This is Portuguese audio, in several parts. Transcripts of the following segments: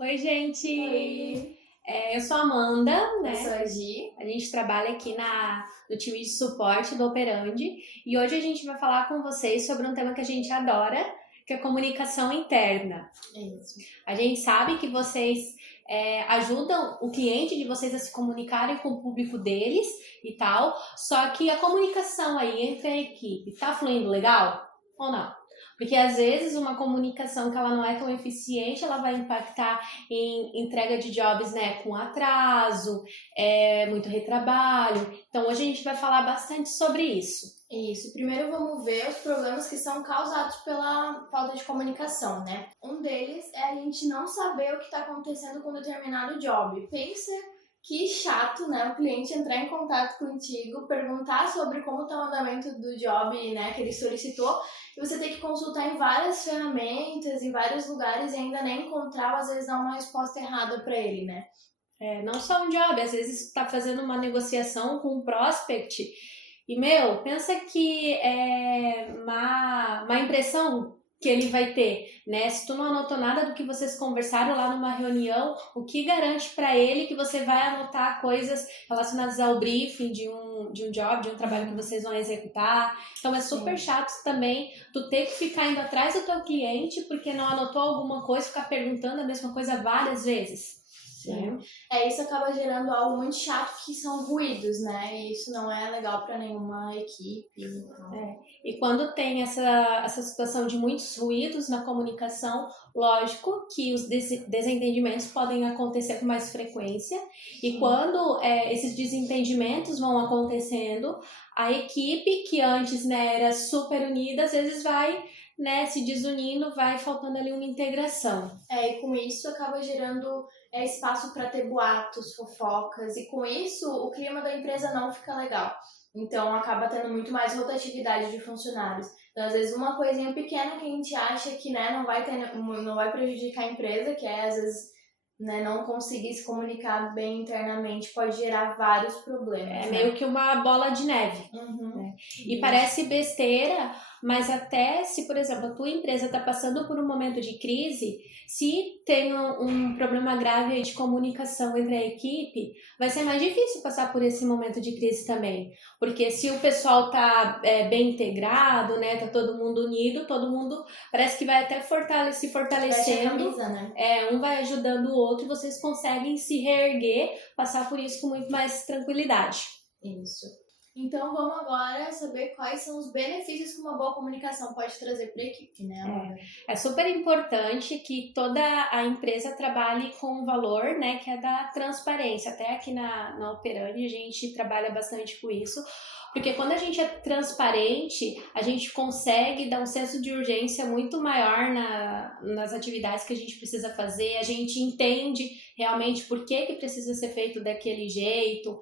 Oi, gente! Oi, Eu sou a Amanda, eu né? sou a Gi. A gente trabalha aqui no time de suporte do Operandi e hoje a gente vai falar com vocês sobre um tema que a gente adora, que é a comunicação interna. É isso. A gente sabe que vocês ajudam o cliente de vocês a se comunicarem com o público deles e tal, só que a comunicação aí entre a equipe tá fluindo legal ou não? Porque às vezes uma comunicação que ela não é tão eficiente, ela vai impactar em entrega de jobs, né, com atraso, muito retrabalho. Então hoje a gente vai falar bastante sobre isso. Isso. Primeiro vamos ver os problemas que são causados pela falta de comunicação, né? Um deles é a gente não saber o que está acontecendo com determinado job. Pensa que chato, né? O cliente entrar em contato contigo, perguntar sobre como está o andamento do job, né, que ele solicitou, e você ter que consultar em várias ferramentas, em vários lugares e ainda nem encontrar, ou às vezes dar uma resposta errada para ele, né? Não só um job, às vezes está fazendo uma negociação com um prospect e, pensa que é má impressão que ele vai ter, né? Se tu não anotou nada do que vocês conversaram lá numa reunião, o que garante para ele que você vai anotar coisas relacionadas ao briefing de um job, de um trabalho que vocês vão executar? Então é super Sim. chato também tu ter que ficar indo atrás do teu cliente porque não anotou alguma coisa, ficar perguntando a mesma coisa várias vezes. Sim. Isso acaba gerando algo muito chato que são ruídos, né? E isso não é legal para nenhuma equipe. Então. E quando tem essa situação de muitos ruídos na comunicação, lógico que os desentendimentos podem acontecer com mais frequência. E quando esses desentendimentos vão acontecendo, a equipe que antes, né, era super unida, às vezes vai, né, se desunindo, vai faltando ali uma integração. E com isso acaba gerando espaço para ter boatos, fofocas, e com isso o clima da empresa não fica legal. Então acaba tendo muito mais rotatividade de funcionários. Então, às vezes, uma coisinha pequena que a gente acha que, né, não vai prejudicar a empresa, que é às vezes, né, não conseguir se comunicar bem internamente, pode gerar vários problemas. É meio que uma bola de neve. Uhum. Né? E parece besteira, mas até se, por exemplo, a tua empresa está passando por um momento de crise, se tem um problema grave aí de comunicação entre a equipe, vai ser mais difícil passar por esse momento de crise também. Porque se o pessoal está bem integrado, né, tá todo mundo unido, todo mundo parece que vai até se fortalecendo. Camisa, né? Um vai ajudando o outro e vocês conseguem se reerguer, passar por isso com muito mais tranquilidade. Isso. Então vamos agora saber quais são os benefícios que uma boa comunicação pode trazer para a equipe, né, Amanda? É super importante que toda a empresa trabalhe com um valor, né, que é da transparência. Até aqui na Operandi a gente trabalha bastante com isso, porque quando a gente é transparente, a gente consegue dar um senso de urgência muito maior nas atividades que a gente precisa fazer, a gente entende realmente por que precisa ser feito daquele jeito,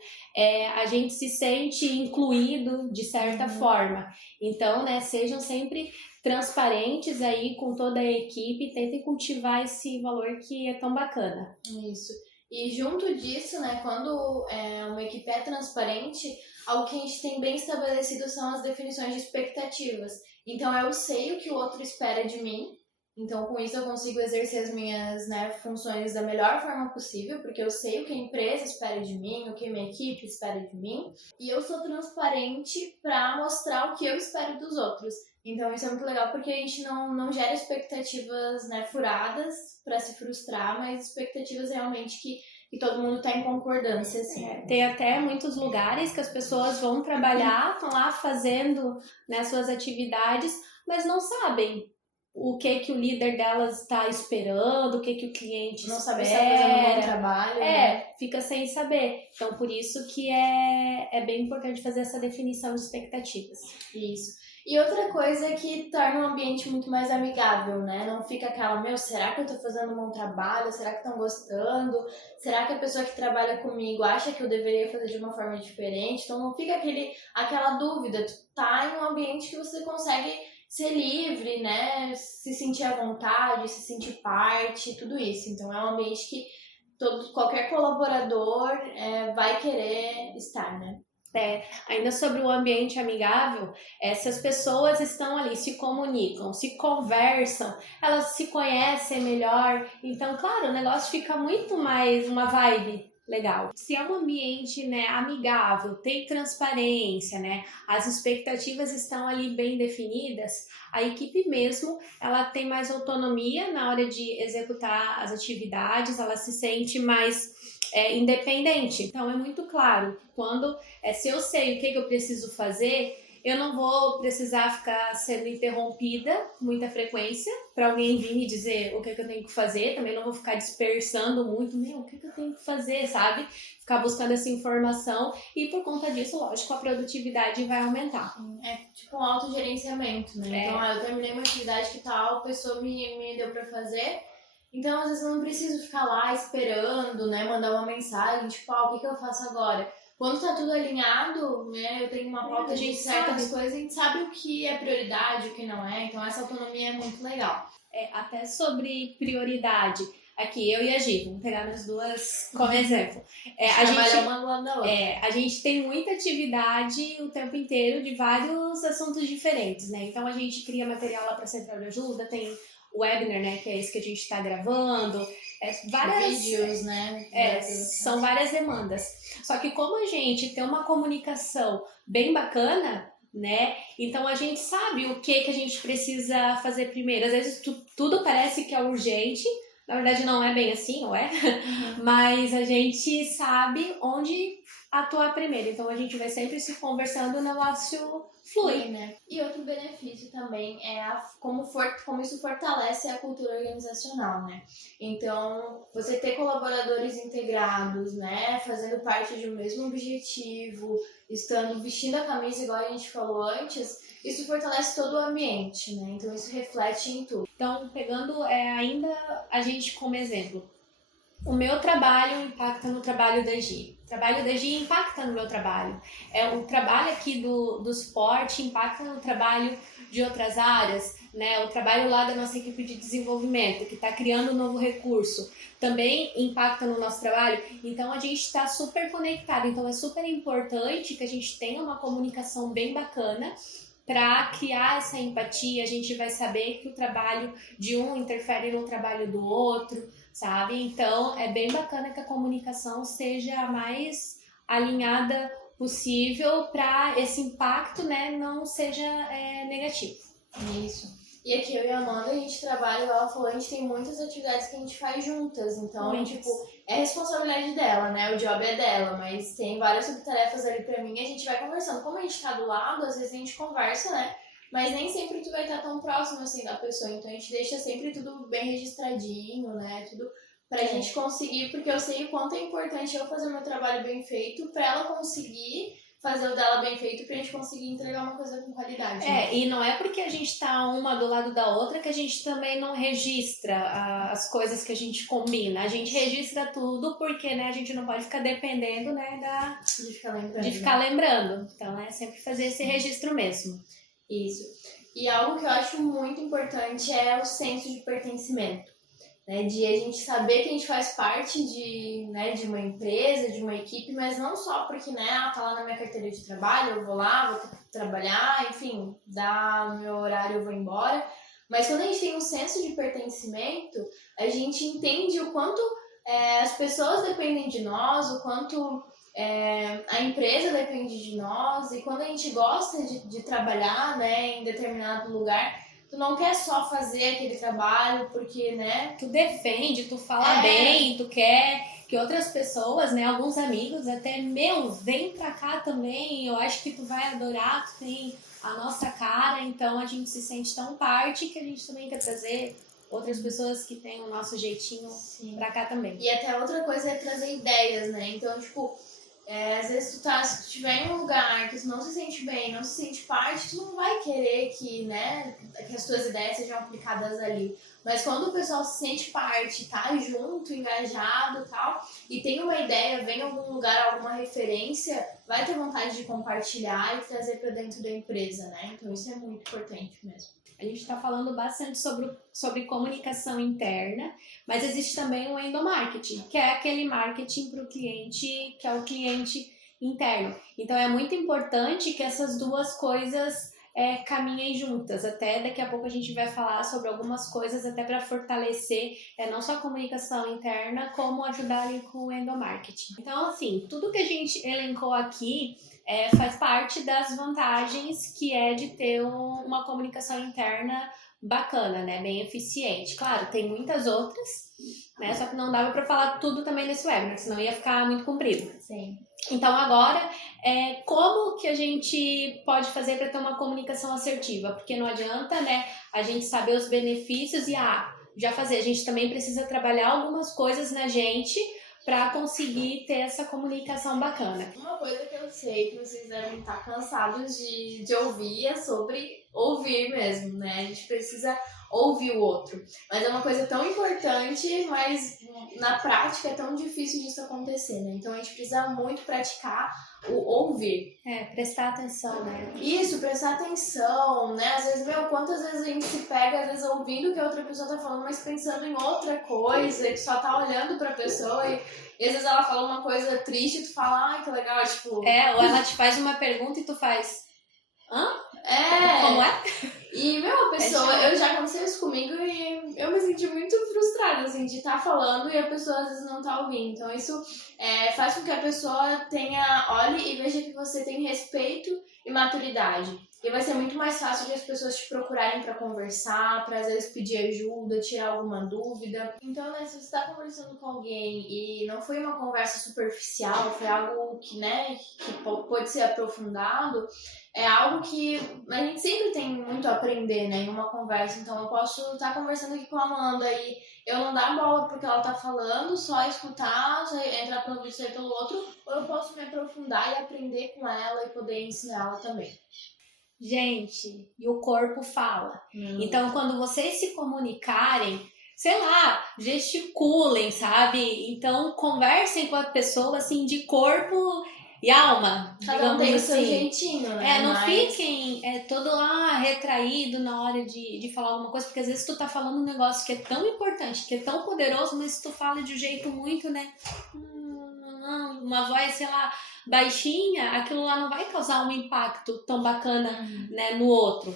a gente se sente incluído de certa forma. Então, né, sejam sempre transparentes aí com toda a equipe, tentem cultivar esse valor que é tão bacana. Isso. E junto disso, né, quando uma equipe é transparente, algo que a gente tem bem estabelecido são as definições de expectativas. Então, eu sei o que o outro espera de mim, então com isso eu consigo exercer as minhas, né, funções da melhor forma possível, porque eu sei o que a empresa espera de mim, o que a minha equipe espera de mim, e eu sou transparente para mostrar o que eu espero dos outros. Então isso é muito legal porque a gente não gera expectativas, né, furadas para se frustrar, mas expectativas realmente que todo mundo está em concordância, assim. Tem até muitos lugares que as pessoas vão trabalhar, estão lá fazendo, né, suas atividades, mas não sabem o que o líder delas está esperando, o que o cliente não espera. Sabe se está fazendo um bom trabalho, né? Fica sem saber. Então, por isso que é bem importante fazer essa definição de expectativas. Isso. E outra coisa é que torna o ambiente muito mais amigável, né? Não fica aquela, será que eu tô fazendo um bom trabalho? Será que estão gostando? Será que a pessoa que trabalha comigo acha que eu deveria fazer de uma forma diferente? Então não fica aquela dúvida. Tu tá em um ambiente que você consegue ser livre, né? Se sentir à vontade, se sentir parte, tudo isso. Então é um ambiente que qualquer colaborador vai querer estar, né? Ainda sobre o ambiente amigável, se as pessoas estão ali, se comunicam, se conversam, elas se conhecem melhor, então, claro, o negócio fica muito mais uma vibe legal. Se é um ambiente, né, amigável, tem transparência, né, as expectativas estão ali bem definidas, a equipe mesmo, ela tem mais autonomia na hora de executar as atividades, ela se sente mais independente. Então, é muito claro que quando, se eu sei o que eu preciso fazer, eu não vou precisar ficar sendo interrompida com muita frequência para alguém vir me dizer o que eu tenho que fazer. Também não vou ficar dispersando muito, o que eu tenho que fazer, sabe? Ficar buscando essa informação e por conta disso, lógico, a produtividade vai aumentar. É tipo um autogerenciamento, né? Então, eu terminei uma atividade que tal pessoa me deu para fazer. Então, às vezes eu não preciso ficar lá esperando, né? Mandar uma mensagem, tipo, o que eu faço agora? Quando tá tudo alinhado, né, eu tenho uma pauta de certas coisas, a gente sabe o que é prioridade, o que não é, então essa autonomia é muito legal. Até sobre prioridade, aqui eu e a Gi, vamos pegar nós duas como exemplo. A gente uma do lado da outra. A gente tem muita atividade o tempo inteiro de vários assuntos diferentes, né? Então a gente cria material lá para a Central de Ajuda, tem o webinar, né, que é esse que a gente está gravando, várias vídeos, né? São várias demandas. Só que como a gente tem uma comunicação bem bacana, né? Então a gente sabe o que a gente precisa fazer primeiro. Às vezes tudo parece que é urgente, na verdade não é bem assim, não é? Uhum. Mas a gente sabe onde atuar primeiro. Então a gente vai sempre se conversando, o negócio flui, né? E outro benefício também é como isso fortalece a cultura organizacional, né? Então, você ter colaboradores integrados, né? Fazendo parte de um mesmo objetivo, vestindo a camisa igual a gente falou antes, isso fortalece todo o ambiente, né? Então, isso reflete em tudo. Então, pegando ainda a gente como exemplo, o meu trabalho impacta no trabalho da Gi. O trabalho da Gi impacta no meu trabalho. O trabalho aqui do suporte impacta no trabalho de outras áreas, né? O trabalho lá da nossa equipe de desenvolvimento, que está criando um novo recurso, também impacta no nosso trabalho. Então, a gente está super conectado. Então, é super importante que a gente tenha uma comunicação bem bacana para criar essa empatia. A gente vai saber que o trabalho de um interfere no trabalho do outro, sabe? Então, é bem bacana que a comunicação seja a mais alinhada possível para esse impacto, né, não seja negativo. Isso. E aqui eu e a Amanda, a gente trabalha, ela falou, a gente tem muitas atividades que a gente faz juntas, então, é responsabilidade dela, né, o job é dela, mas tem várias subtarefas ali pra mim, a gente vai conversando. Como a gente tá do lado, às vezes a gente conversa, né, mas nem sempre tu vai estar tão próximo, assim, da pessoa, então a gente deixa sempre tudo bem registradinho, né, tudo pra gente conseguir, porque eu sei o quanto é importante eu fazer o meu trabalho bem feito pra ela conseguir fazer o dela bem feito pra gente conseguir entregar uma coisa com qualidade. Né? E não é porque a gente tá uma do lado da outra que a gente também não registra as coisas que a gente combina. A gente registra tudo porque, né, a gente não pode ficar dependendo, né, de ficar lembrando. Então, é sempre fazer esse registro mesmo. Isso. E algo que eu acho muito importante é o senso de pertencimento. Né, de a gente saber que a gente faz parte de uma empresa, de uma equipe, mas não só porque, né, tá lá na minha carteira de trabalho, eu vou lá, vou trabalhar, enfim, dá o meu horário, eu vou embora. Mas quando a gente tem um senso de pertencimento, a gente entende o quanto as pessoas dependem de nós, o quanto a empresa depende de nós, e quando a gente gosta de trabalhar, né, em determinado lugar, tu não quer só fazer aquele trabalho porque, né? Tu defende, tu fala bem, tu quer que outras pessoas, né? Alguns amigos até, vem pra cá também, eu acho que tu vai adorar, tu tem a nossa cara, então a gente se sente tão parte que a gente também quer trazer outras pessoas que têm o nosso jeitinho pra cá também. E até outra coisa é trazer ideias, né? Então, tipo, às vezes se tu estiver em um lugar que tu não se sente bem, não se sente parte, tu não vai querer que, né, que as tuas ideias sejam aplicadas ali. Mas quando o pessoal se sente parte, tá junto, engajado e tal, e tem uma ideia, vem em algum lugar, alguma referência, vai ter vontade de compartilhar e trazer pra dentro da empresa, né? Então isso é muito importante mesmo. A gente está falando bastante sobre comunicação interna, mas existe também o endomarketing, que é aquele marketing para o cliente, que é o cliente interno. Então é muito importante que essas duas coisas caminhem juntas. Até daqui a pouco a gente vai falar sobre algumas coisas até para fortalecer não só a comunicação interna, como ajudar ali com o endomarketing. Então, assim, tudo que a gente elencou aqui faz parte das vantagens que é de ter uma comunicação interna bacana, né? Bem eficiente. Claro, tem muitas outras, né? Só que não dava para falar tudo também nesse webinar, senão ia ficar muito comprido. Sim. Então agora, como que a gente pode fazer para ter uma comunicação assertiva? Porque não adianta, né, a gente saber os benefícios e já fazer. A gente também precisa trabalhar algumas coisas na gente para conseguir ter essa comunicação bacana. Uma coisa que eu sei que vocês devem estar cansados de ouvir é sobre ouvir mesmo, né? A gente precisa ouvir o outro. Mas é uma coisa tão importante, mas na prática é tão difícil disso acontecer, né? Então a gente precisa muito praticar o ouvir. Prestar atenção, né? Isso, prestar atenção, né? Às vezes, quantas vezes a gente se pega, às vezes, ouvindo o que a outra pessoa tá falando, mas pensando em outra coisa, que só tá olhando pra pessoa e às vezes ela fala uma coisa triste e tu fala, ai, que legal, tipo... ou ela te faz uma pergunta e tu faz... Hã? Como é? E, a pessoa, já aconteceu isso comigo e eu me senti muito frustrada, assim, de estar falando e a pessoa às vezes não tá ouvindo. Então isso faz com que a pessoa olhe e veja que você tem respeito e maturidade. E vai ser muito mais fácil de as pessoas te procurarem para conversar, para às vezes pedir ajuda, tirar alguma dúvida. Então, né, se você está conversando com alguém e não foi uma conversa superficial, foi algo que, né, que pode ser aprofundado, é algo que a gente sempre tem muito a aprender, né, em uma conversa. Então, eu posso estar conversando aqui com a Amanda e eu não dar bola porque ela tá falando, só escutar, só entrar pelo ouvido e sair pelo outro, ou eu posso me aprofundar e aprender com ela e poder ensinar ela também. Gente, e o corpo fala. Então, quando vocês se comunicarem, sei lá, gesticulem, sabe? Então, conversem com a pessoa, assim, de corpo e alma. Cada um tem o seu jeitinho, né? Não fiquem todo lá retraído na hora de falar alguma coisa, porque às vezes tu tá falando um negócio que é tão importante, que é tão poderoso, mas tu fala de um jeito muito, né? Uma voz, sei lá, baixinha, aquilo lá não vai causar um impacto tão bacana, né, no outro.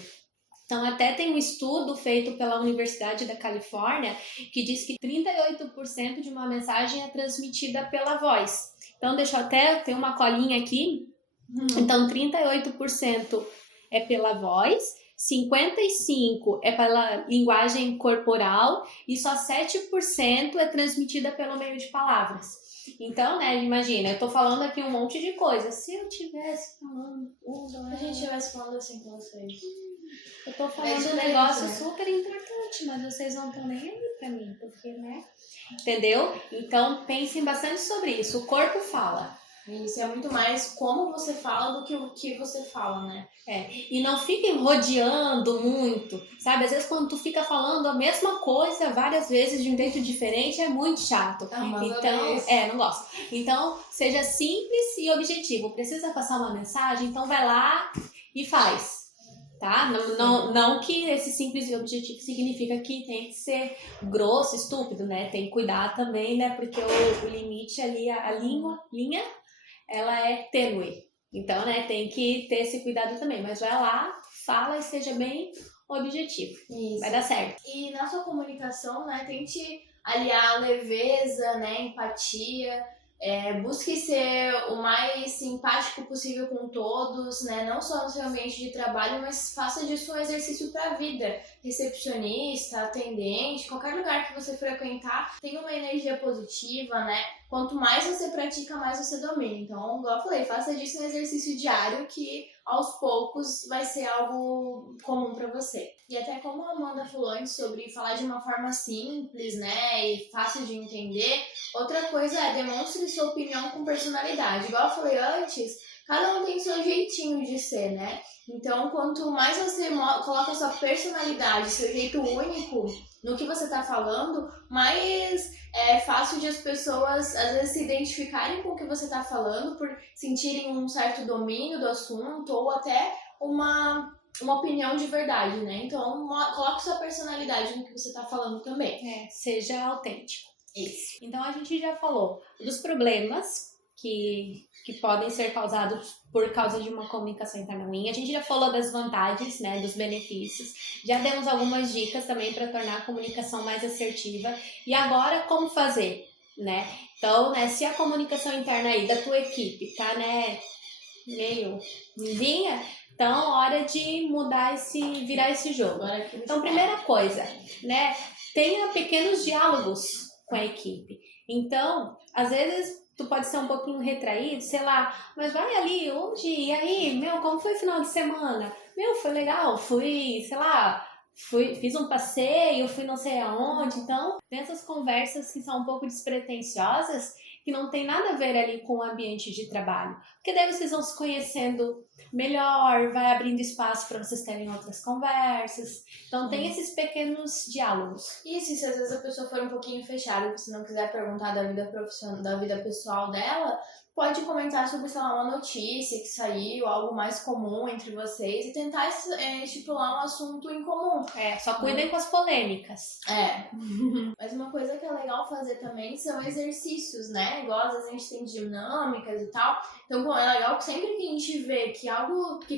Então, até tem um estudo feito pela Universidade da Califórnia que diz que 38% de uma mensagem é transmitida pela voz. Então, deixa eu até ter uma colinha aqui. Então, 38% é pela voz, 55% é pela linguagem corporal e só 7% é transmitida pelo meio de palavras. Então, né, imagina, eu tô falando aqui um monte de coisa. Se eu tivesse falando... a gente estivesse falando assim com vocês. Eu tô falando um negócio super importante, mas vocês não estão nem aí pra mim, porque, né? Entendeu? Então, pensem bastante sobre isso. O corpo fala. Isso é muito mais como você fala do que o que você fala, né? E não fiquem rodeando muito, sabe? Às vezes quando tu fica falando a mesma coisa várias vezes de um jeito diferente é muito chato. Então, não gosto. Então, seja simples e objetivo. Precisa passar uma mensagem? Então vai lá e faz. Tá? Não que esse simples e objetivo significa que tem que ser grosso, estúpido, né? Tem que cuidar também, né? Porque o limite ali, a linha, ela é tênue. Então, né, tem que ter esse cuidado também. Mas vai lá, fala e seja bem objetivo. Isso. Vai dar certo. E na sua comunicação, né, tente aliar leveza, né, empatia. Busque ser o mais simpático possível com todos, né? Não só no seu ambiente de trabalho, mas faça disso um exercício para a vida. Recepcionista, atendente, qualquer lugar que você frequentar, tenha uma energia positiva, né? Quanto mais você pratica, mais você domina. Então, igual eu falei, faça disso um exercício diário que aos poucos vai ser algo comum para você. E até como a Amanda falou antes sobre falar de uma forma simples, né, e fácil de entender, outra coisa demonstre sua opinião com personalidade. Igual eu falei antes, cada um tem seu jeitinho de ser, né? Então, quanto mais você coloca sua personalidade, seu jeito único no que você tá falando, mais é fácil de as pessoas, às vezes, se identificarem com o que você tá falando, por sentirem um certo domínio do assunto, ou até uma opinião de verdade, né? Então, coloque sua personalidade no que você tá falando também. Seja autêntico. Isso. Então, a gente já falou dos problemas que podem ser causados por causa de uma comunicação interna ruim. A gente já falou das vantagens, né, dos benefícios. Já demos algumas dicas também para tornar a comunicação mais assertiva. E agora, como fazer, né? Então, né, se a comunicação interna aí da tua equipe tá, né, meio ruimzinha, então, hora de virar esse jogo. Então, primeira coisa, né, tenha pequenos diálogos com a equipe. Então, às vezes, tu pode ser um pouquinho retraído, sei lá, mas vai ali hoje, e aí, como foi o final de semana? Foi legal, fui, sei lá, fiz um passeio, fui não sei aonde. Então, tem essas conversas que são um pouco despretensiosas, que não tem nada a ver ali com o ambiente de trabalho. Porque daí vocês vão se conhecendo melhor, vai abrindo espaço para vocês terem outras conversas. Então tem esses pequenos diálogos. Isso, e se às vezes a pessoa for um pouquinho fechada, se não quiser perguntar da vida profissional, da vida pessoal dela, pode comentar sobre, sei lá, uma notícia que saiu, algo mais comum entre vocês e tentar estipular um assunto em comum. Só cuidem com as polêmicas. Mas uma coisa que é legal fazer também são exercícios, né? Igual às vezes a gente tem dinâmicas e tal. Então é legal que sempre que a gente vê que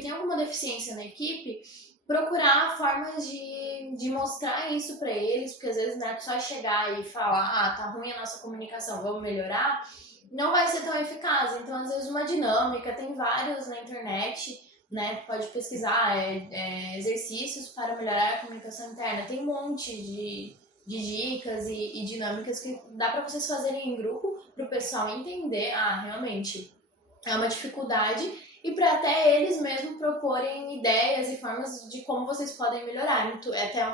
tem alguma deficiência na equipe, procurar formas de mostrar isso pra eles, porque às vezes não é só chegar e falar, tá ruim a nossa comunicação, vamos melhorar, não vai ser tão eficaz. Então, às vezes, uma dinâmica, tem vários na internet, né? Pode pesquisar exercícios para melhorar a comunicação interna. Tem um monte de dicas e dinâmicas que dá para vocês fazerem em grupo, para o pessoal entender, realmente é uma dificuldade, e para até eles mesmos proporem ideias e formas de como vocês podem melhorar. Então, é até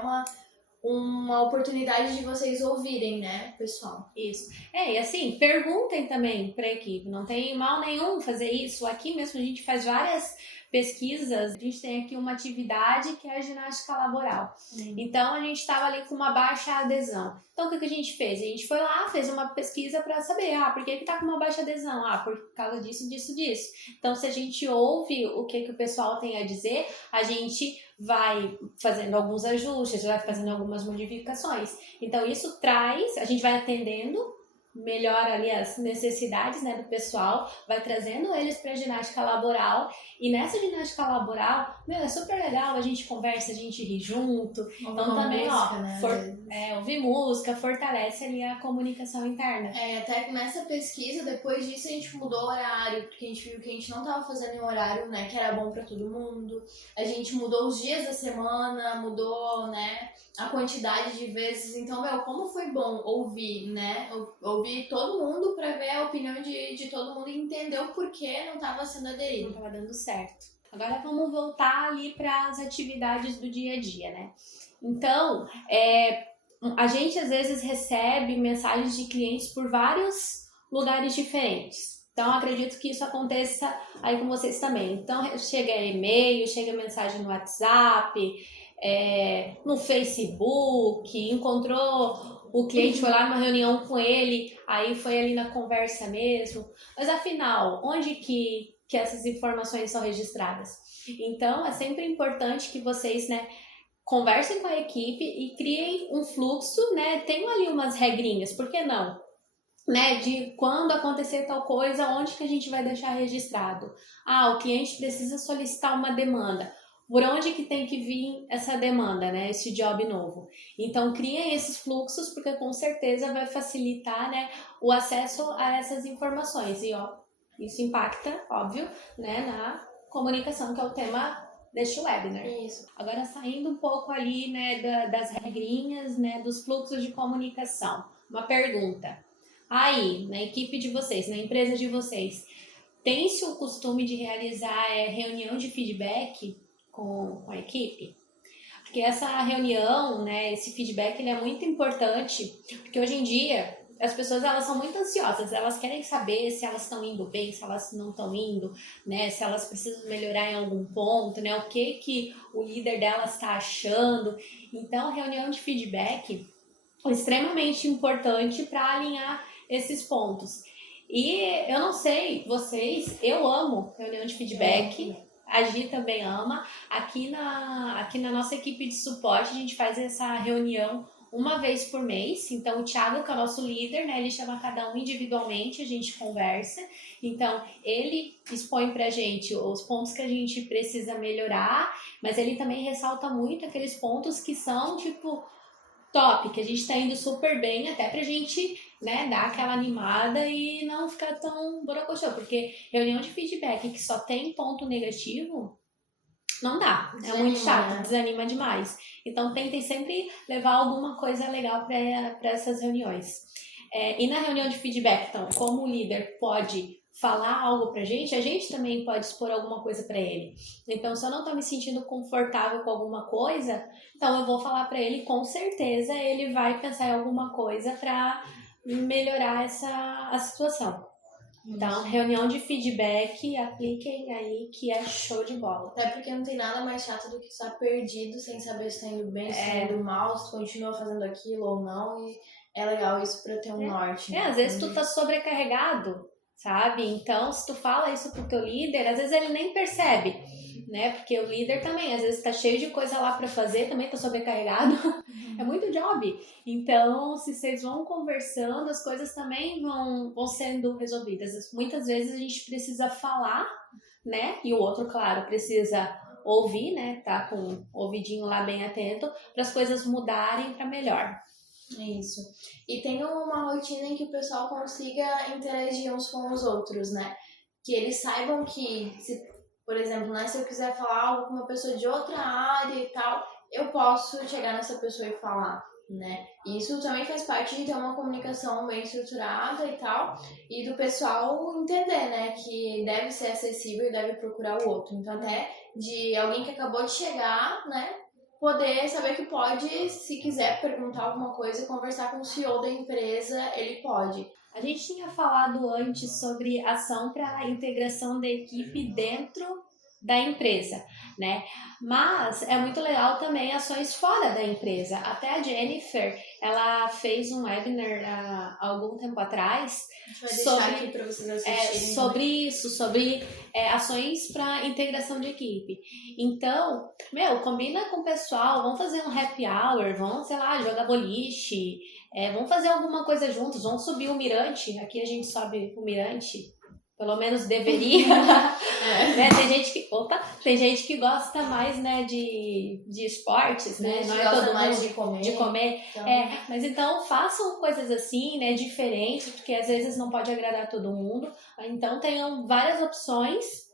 uma oportunidade de vocês ouvirem, né, pessoal? Isso. E assim, perguntem também para a equipe. Não tem mal nenhum fazer isso. Aqui mesmo a gente faz várias pesquisas. A gente tem aqui uma atividade que é a ginástica laboral. Então, a gente estava ali com uma baixa adesão. Então, o que a gente fez? A gente foi lá, fez uma pesquisa para saber, por que tá com uma baixa adesão? Por causa disso, disso, disso. Então, se a gente ouve o que o pessoal tem a dizer, a gente vai fazendo alguns ajustes, vai fazendo algumas modificações. Então, isso a gente vai atendendo melhor ali as necessidades, né, do pessoal, vai trazendo eles para a ginástica laboral, e nessa ginástica laboral, é super legal, a gente conversa, a gente ri junto, então também, ouvir música, fortalece ali a comunicação interna. Até nessa pesquisa, depois disso a gente mudou o horário, porque a gente viu que a gente não estava fazendo em horário, né, que era bom para todo mundo, a gente mudou os dias da semana, mudou, né, a quantidade de vezes. Então, como foi bom ouvir, né, ouvir todo mundo para ver a opinião de todo mundo e entender o porquê não estava sendo aderido. Não estava dando certo. Agora vamos voltar ali para as atividades do dia a dia, né? Então, a gente às vezes recebe mensagens de clientes por vários lugares diferentes. Então, acredito que isso aconteça aí com vocês também. Então, chega e-mail, chega mensagem no WhatsApp, no Facebook, encontrou o cliente, foi lá numa reunião com ele, aí foi ali na conversa mesmo. Mas afinal, onde que essas informações são registradas? Então, é sempre importante que vocês, né, conversem com a equipe e criem um fluxo, né? Tenham ali umas regrinhas, por que não? Né, de quando acontecer tal coisa, onde que a gente vai deixar registrado? O cliente precisa solicitar uma demanda. Por onde que tem que vir essa demanda, né? Esse job novo. Então, criem esses fluxos, porque com certeza vai facilitar, né, o acesso a essas informações. E, isso impacta, óbvio, né, na comunicação, que é o tema deste webinar. Isso. Agora, saindo um pouco ali, né, das regrinhas, né, dos fluxos de comunicação. Uma pergunta. Aí, na equipe de vocês, na empresa de vocês, tem-se o costume de realizar reunião de feedback com a equipe? Porque essa reunião, né, esse feedback, ele é muito importante, porque hoje em dia as pessoas, elas são muito ansiosas, elas querem saber se elas estão indo bem, se elas não estão indo, né, se elas precisam melhorar em algum ponto, né, o que o líder delas está achando. Então, a reunião de feedback é extremamente importante para alinhar esses pontos. E eu não sei vocês, eu amo reunião de feedback, a Gi também ama. Aqui na nossa equipe de suporte, a gente faz essa reunião uma vez por mês. Então, o Thiago, que é o nosso líder, né, ele chama cada um individualmente, a gente conversa. Então, ele expõe pra gente os pontos que a gente precisa melhorar, mas ele também ressalta muito aqueles pontos que são, tipo, top, que a gente tá indo super bem, até pra gente, né, dar aquela animada e não ficar tão borocochô, porque reunião de feedback que só tem ponto negativo, não dá, é muito chato, né? desanima demais. Então tentem sempre levar alguma coisa legal para essas reuniões. E na reunião de feedback, então, como o líder pode falar algo pra gente, a gente também pode expor alguma coisa para ele. Então, se eu não tô me sentindo confortável com alguma coisa, então eu vou falar para ele, com certeza ele vai pensar em alguma coisa para melhorar a situação. Então, reunião de feedback, apliquem aí que é show de bola. Até porque não tem nada mais chato do que estar perdido, sem saber se tá indo bem, se tá indo mal, se continua fazendo aquilo ou não. E é legal isso pra ter um norte. Às vezes tu tá sobrecarregado, sabe? Então, se tu fala isso pro teu líder, às vezes ele nem percebe, né? Porque o líder também, às vezes tá cheio de coisa lá pra fazer, também tá sobrecarregado. É muito job. Então, se vocês vão conversando, as coisas também vão sendo resolvidas. Muitas vezes a gente precisa falar, né? E o outro, claro, precisa ouvir, né? Tá com o ouvidinho lá bem atento, para as coisas mudarem para melhor. É isso. E tem uma rotina em que o pessoal consiga interagir uns com os outros, né? Que eles saibam que, se, por exemplo, né, se eu quiser falar algo com uma pessoa de outra área e tal, eu posso chegar nessa pessoa e falar, né? E isso também faz parte de ter uma comunicação bem estruturada e tal, e do pessoal entender, né, que deve ser acessível e deve procurar o outro. Então, até de alguém que acabou de chegar, né, poder saber que pode, se quiser perguntar alguma coisa, conversar com o CEO da empresa, ele pode. A gente tinha falado antes sobre ação para a integração da equipe dentro da empresa, né? Mas é muito legal também ações fora da empresa. Até a Jennifer, ela fez um webinar há algum tempo atrás sobre isso, sobre ações para integração de equipe. Então, combina com o pessoal, vamos fazer um happy hour, vamos, sei lá, jogar boliche, vamos fazer alguma coisa juntos, vamos subir o mirante. Aqui a gente sobe o mirante. Pelo menos deveria. Né? Tem gente que gosta mais, né, de esportes, né? Não é todo mais mundo de comer. Então... mas então façam coisas assim, né, diferentes, porque às vezes não pode agradar todo mundo. Então tenham várias opções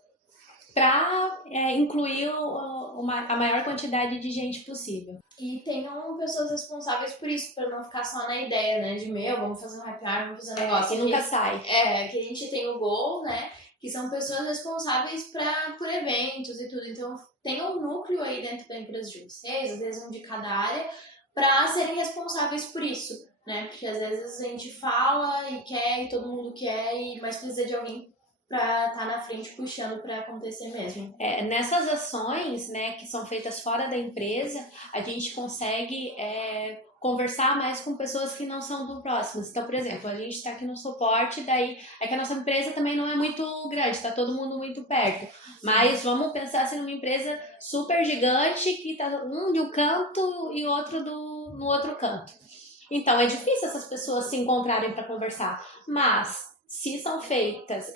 para incluir a maior quantidade de gente possível. E tenham pessoas responsáveis por isso, para não ficar só na ideia, né, de vamos fazer um happy hour, vamos fazer um negócio. Que nunca sai. Que a gente tem o goal, né, que são pessoas responsáveis por eventos e tudo. Então, tenham um núcleo aí dentro da empresa de vocês, às vezes um de cada área, para serem responsáveis por isso, né, porque às vezes a gente fala e quer, e todo mundo quer, mas precisa de alguém para estar na frente puxando para acontecer mesmo. Nessas ações, né, que são feitas fora da empresa, a gente consegue conversar mais com pessoas que não são tão próximas. Então, por exemplo, a gente está aqui no suporte, daí é que a nossa empresa também não é muito grande, está todo mundo muito perto. Mas vamos pensar assim numa empresa super gigante que está um de um canto e outro no outro canto. Então, é difícil essas pessoas se encontrarem para conversar, mas se são feitas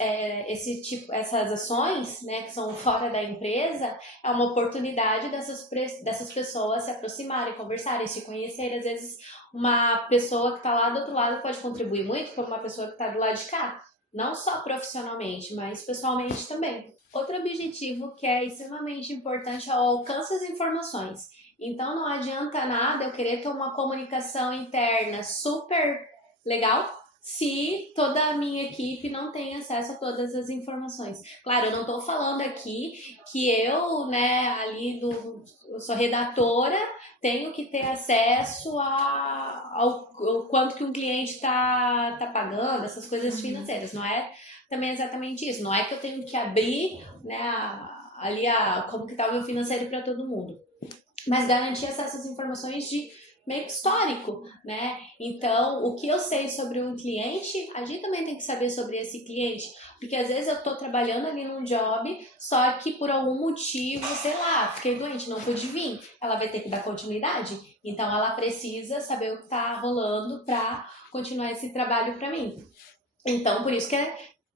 essas ações, né, que são fora da empresa, é uma oportunidade dessas pessoas se aproximarem, conversarem, se conhecerem. Às vezes, uma pessoa que está lá do outro lado pode contribuir muito para uma pessoa que está do lado de cá. Não só profissionalmente, mas pessoalmente também. Outro objetivo que é extremamente importante é o alcance das informações. Então, não adianta nada eu querer ter uma comunicação interna super legal, se toda a minha equipe não tem acesso a todas as informações. Claro, eu não estou falando aqui que eu, né, eu sou redatora, tenho que ter acesso ao quanto que um cliente está pagando, essas coisas financeiras. Não é também exatamente isso. Não é que eu tenho que abrir, né, como que está o meu financeiro para todo mundo. Mas garantir acesso às informações de meio que histórico, né? Então, o que eu sei sobre um cliente, a gente também tem que saber sobre esse cliente, porque às vezes eu tô trabalhando ali num job, só que por algum motivo, sei lá, fiquei doente, não pude vir, ela vai ter que dar continuidade, então ela precisa saber o que tá rolando para continuar esse trabalho para mim. Então, por isso que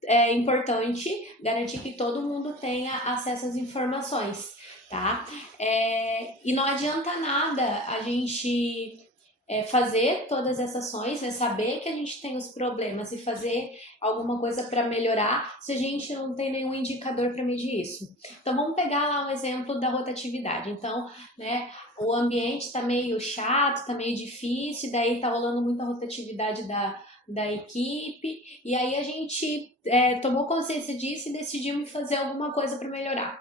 é importante garantir que todo mundo tenha acesso às informações, tá? E não adianta nada a gente fazer todas essas ações, né? Saber que a gente tem os problemas e fazer alguma coisa para melhorar se a gente não tem nenhum indicador para medir isso. Então, vamos pegar lá o exemplo da rotatividade. Então, né, o ambiente está meio chato, está meio difícil, daí está rolando muita rotatividade da equipe, e aí a gente tomou consciência disso e decidimos fazer alguma coisa para melhorar.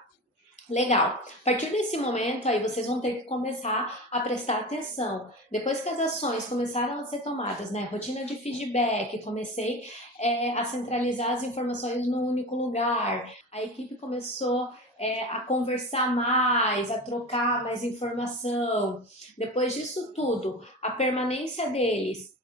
Legal. A partir desse momento aí vocês vão ter que começar a prestar atenção. Depois que as ações começaram a ser tomadas, né? Rotina de feedback, comecei a centralizar as informações num único lugar. A equipe começou a conversar mais, a trocar mais informação. Depois disso tudo, a permanência deles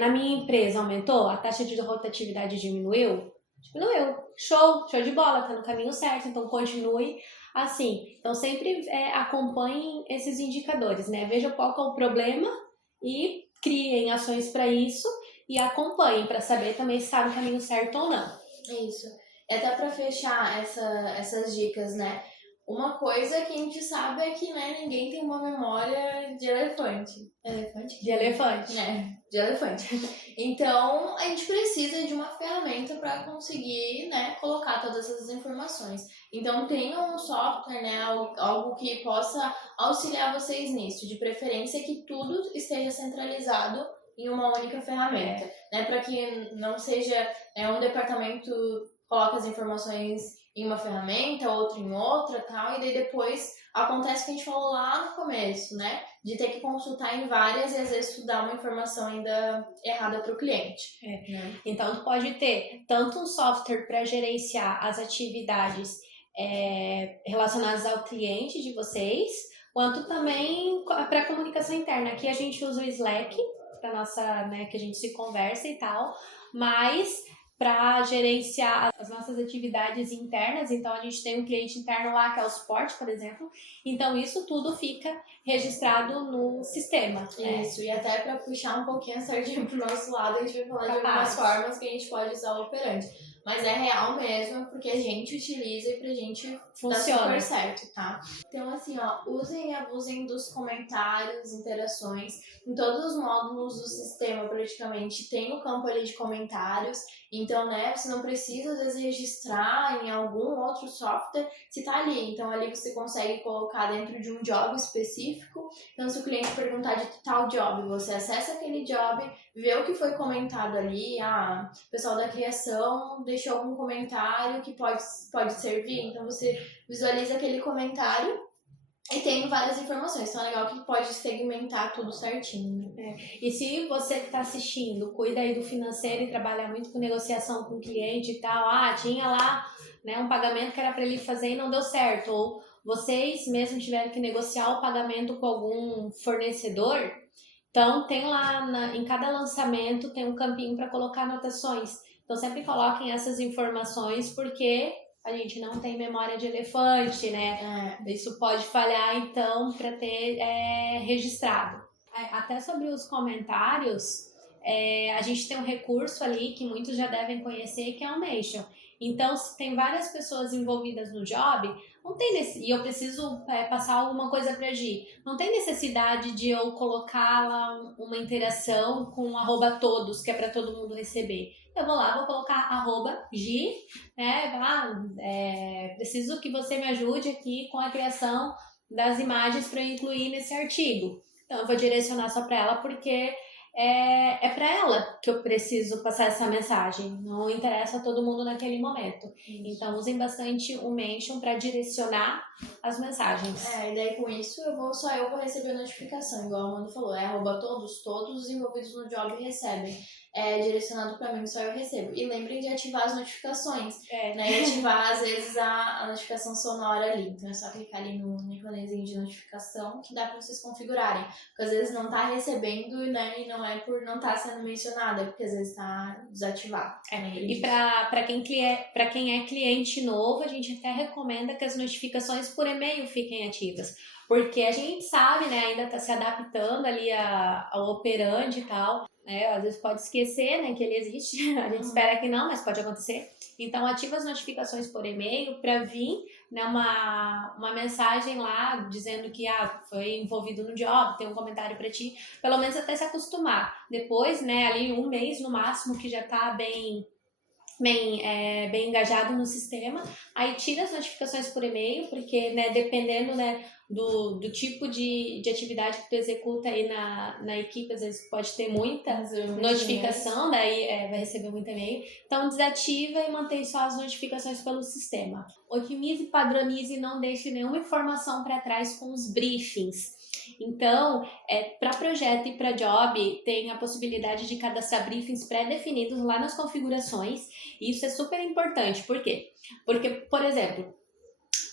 na minha empresa aumentou, a taxa de rotatividade diminuiu? Diminuiu. Show de bola, tá no caminho certo, então continue assim. Então sempre acompanhem esses indicadores, né? Veja qual que é o problema e criem ações para isso e acompanhem para saber também se está no caminho certo ou não. Isso. Até para fechar essas dicas, né? Uma coisa que a gente sabe é que, né, ninguém tem uma memória de elefante. Elefante? De elefante. De elefante. Então, a gente precisa de uma ferramenta para conseguir, né, colocar todas essas informações. Então, tenha um software, né, algo que possa auxiliar vocês nisso. De preferência que tudo esteja centralizado em uma única ferramenta, né, para que não seja um departamento coloca as informações em uma ferramenta, outra em outra, tal, e daí depois acontece o que a gente falou lá no começo, né? De ter que consultar em várias e às vezes tu dá uma informação ainda errada para o cliente. Então, tu pode ter tanto um software para gerenciar as atividades relacionadas ao cliente de vocês, quanto também para comunicação interna. Aqui a gente usa o Slack para nossa, né, que a gente se conversa e tal, mas para gerenciar as nossas atividades internas, então a gente tem um cliente interno lá que é o suporte, por exemplo, então isso tudo fica registrado no sistema. Isso, e até para puxar um pouquinho a sardinha pro nosso lado, a gente vai falar de algumas formas que a gente pode usar o operante. Mas é real mesmo, porque a gente utiliza e pra gente funciona. Dá super certo, tá? Então, assim, ó, usem e abusem dos comentários, interações. Em todos os módulos do sistema, praticamente, tem o campo ali de comentários. Então, né, você não precisa, às vezes, registrar em algum outro software se tá ali. Então, ali você consegue colocar dentro de um job específico. Então, se o cliente perguntar de tal job, você acessa aquele job, vê o que foi comentado ali. O pessoal da criação deixou algum comentário que pode servir. Então, você visualiza aquele comentário e tem várias informações. Então, é legal que pode segmentar tudo certinho. E se você que está assistindo cuida aí do financeiro e trabalha muito com negociação com o cliente e tal, tinha lá, né, um pagamento que era para ele fazer e não deu certo, ou vocês mesmo tiveram que negociar o pagamento com algum fornecedor, então tem lá em cada lançamento tem um campinho para colocar anotações. Então sempre coloquem essas informações porque a gente não tem memória de elefante, né? Isso pode falhar, então, para ter registrado. Até sobre os comentários, a gente tem um recurso ali que muitos já devem conhecer, que é o Notion. Então, se tem várias pessoas envolvidas no job, não tem e eu preciso passar alguma coisa para Gi, não tem necessidade de eu colocar lá uma interação com @todos, que é para todo mundo receber. Eu vou lá, vou colocar @Gi, né? Preciso que você me ajude aqui com a criação das imagens para eu incluir nesse artigo. Então, eu vou direcionar só para ela, porque é para ela que eu preciso passar essa mensagem. Não interessa a todo mundo naquele momento. Então, usem bastante o Mention para direcionar as mensagens. E daí com isso, eu vou receber a notificação, igual a Amanda falou. @todos os envolvidos no job recebem. é direcionado para mim, só eu recebo. E lembrem de ativar as notificações, né? E ativar, às vezes, a notificação sonora ali. Então é só clicar ali no íconezinho de notificação que dá para vocês configurarem. Porque às vezes não tá recebendo, né? E não é por não estar sendo mencionado, é porque às vezes tá desativado. E para quem é cliente novo, a gente até recomenda que as notificações por e-mail fiquem ativas. Porque a gente sabe, né, ainda está se adaptando ali ao operandi e tal, né, às vezes pode esquecer, né, que ele existe, a gente espera que não, mas pode acontecer. Então, ativa as notificações por e-mail para vir, né, uma mensagem lá dizendo que foi envolvido no job, tem um comentário para ti, pelo menos até se acostumar. Depois, né, ali 1 mês no máximo que já está bem engajado no sistema, aí tira as notificações por e-mail, porque, né, dependendo, né, do tipo de atividade que tu executa aí na equipe, às vezes pode ter muita notificação, daí vai receber muito e-mail. Então desativa e mantém só as notificações pelo sistema. Otimize, padronize e não deixe nenhuma informação para trás com os briefings. Então, para projeto e para job, tem a possibilidade de cadastrar briefings pré-definidos lá nas configurações, e isso é super importante. Por quê? Porque, por exemplo,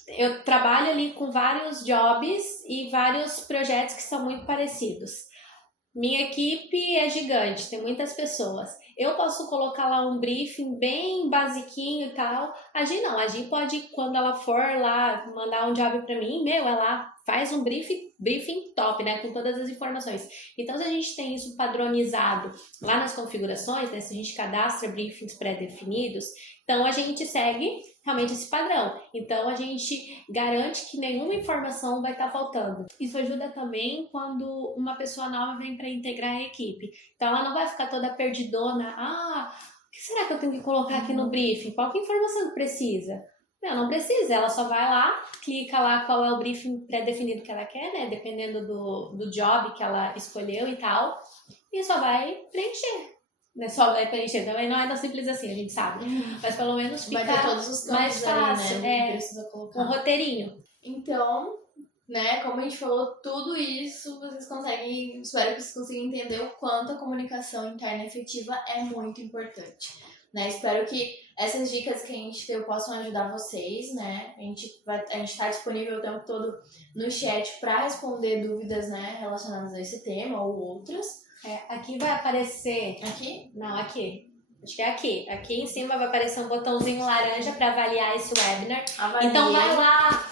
eu trabalho ali com vários jobs e vários projetos que são muito parecidos. Minha equipe é gigante, tem muitas pessoas. Eu posso colocar lá um briefing bem basiquinho e tal. A Gi não, a Gi pode, quando ela for lá mandar um job pra mim, ela faz um briefing top, né, com todas as informações. Então, se a gente tem isso padronizado lá nas configurações, né, se a gente cadastra briefings pré-definidos, então a gente segue realmente esse padrão. Então, a gente garante que nenhuma informação vai estar faltando. Isso ajuda também quando uma pessoa nova vem para integrar a equipe. Então, ela não vai ficar toda perdidona. O que será que eu tenho que colocar aqui no briefing? Qual que informação que precisa? Não precisa. Ela só vai lá, clica lá qual é o briefing pré-definido que ela quer, né? Dependendo do job que ela escolheu e tal. E só vai preencher. Só vai preencher, também não é tão simples assim, a gente sabe. Mas pelo menos fica vai ter todos os mais fácil, ali, né? Precisa colocar. Um roteirinho. Então, né, como a gente falou, tudo isso vocês conseguem, espero que vocês consigam entender o quanto a comunicação interna efetiva é muito importante. Né? Espero que essas dicas que a gente deu possam ajudar vocês, né? A gente está disponível o tempo todo no chat para responder dúvidas, né, relacionadas a esse tema ou outras. Aqui vai aparecer... Aqui? Não, aqui. Acho que é aqui. Aqui em cima vai aparecer um botãozinho laranja para avaliar esse webinar. Então vai lá,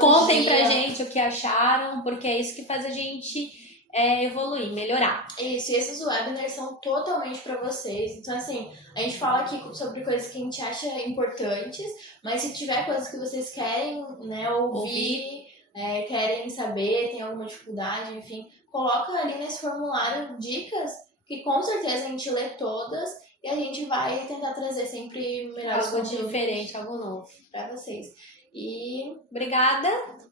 contem pra gente o que acharam, porque é isso que faz a gente evoluir, melhorar. Isso, e esses webinars são totalmente para vocês. Então, assim, a gente fala aqui sobre coisas que a gente acha importantes, mas se tiver coisas que vocês querem, né, ouvir. Querem saber, tem alguma dificuldade, enfim, coloca ali nesse formulário dicas que com certeza a gente lê todas e a gente vai tentar trazer sempre melhores algo diferente, algo novo para vocês. E obrigada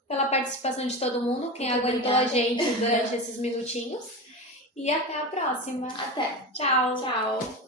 pela participação de todo mundo, quem aguentou a gente durante esses minutinhos. E até a próxima. Até. Tchau. Tchau.